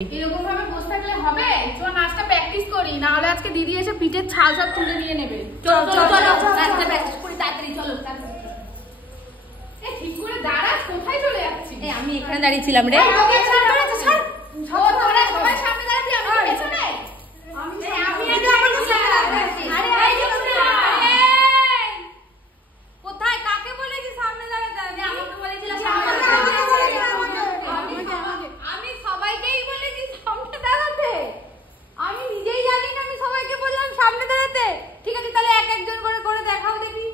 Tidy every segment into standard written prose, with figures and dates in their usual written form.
এরকম ভাবে বসে থাকলে হবে? চল নাচটা প্র্যাকটিস করি, না হলে আজকে দিদি এসে পিঠের ছাল সব তুলে নিয়ে নেবে। চলো চলো চলো নাচটা প্র্যাকটিস করি তাড়াতাড়ি, চলো তাড়াতাড়ি। এ ঠিক করে দাঁড়া, কোথায় চলে যাচ্ছিস? এই আমি এখানে দাঁড়িয়ে ছিলাম রে। ছাড় তোরা সবাই সামনে দাঁড়াবি, আমি পেছনে। আমি এটা আমার সামনে দাঁড়াচ্ছি। আরে এই যে কোথায় কাকে বলেছি সামনে দাঁড়াতে? আমি আমাকে বলেছিলাম সামনে দাঁড়াতে। আমি সবাইকেই বলেছি সামনে দাঁড়াতে। আমি নিজেই জানি না, আমি সবাইকে বললাম সামনে দাঁড়াতে। ঠিক আছে তাহলে এক একজন করে করে দেখাও দেখি।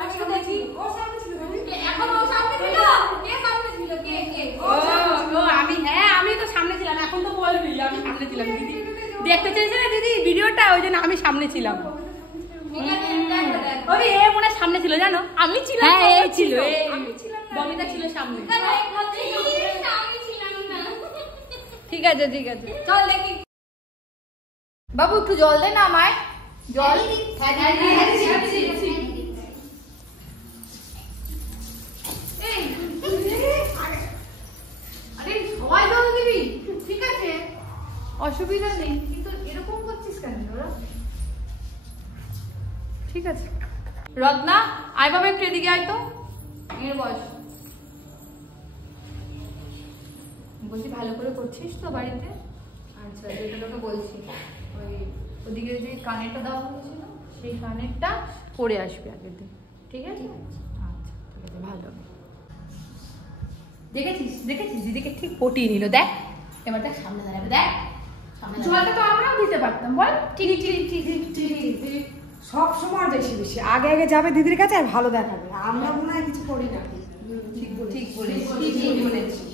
আমি তো দেখি ও সামনে ছিল। এখন ও সামনে ছিল? কে সামনে ছিল? কে কে? ও আমি, হ্যাঁ আমি তো সামনে ছিলাম। এখন তো বলবি আমি সামনে ছিলাম। দিদি দেখতে চাইছে না দিদি ভিডিওটা, ওই জন্য আমি সামনে ছিলাম। ওরে এ মনে সামনে ছিল জানো? আমি ছিলাম। হ্যাঁ এই ছিল, আমি ছিলাম না, বমিতা ছিল সামনে। ঠিক আছে ঠিক আছে চল দেখি। বাবু একটু জল দে না আমায়, জল। আরে সবাই জল দিবি, ঠিক আছে অসুবিধা নেই, কিন্তু এরকম করছিস কেন তোরা? ঠিক আছে রত্না আয় বাবা একটু এদিকে আয় তো, এর বয়স। বলছি ভালো করে করছিস তো বাড়িতে? আচ্ছা যেটা তোকে বলছি, ওই ওদিকে যে কানেরটা দেওয়া হয়েছিল সেই কানেরটা পরে আসবে আগের দিন, ঠিক আছে? আচ্ছা ঠিক আছে ভালো। দেখেছিস দেখেছিস দিদিকে ঠিক পটিয়ে নিল, দেখ এবার দেখ সামনে দাঁড়াবে, দেখ জলটা তো আমরাও দিতে পারতাম বল। ঠিক ঠিক ঠিক ঠিক সব সময় বেশি বেশি আগে আগে যাবে দিদির কাছে আর ভালো দেখাবে। আমরা মনে হয় কিছু করি না। ঠিক বলেছিস।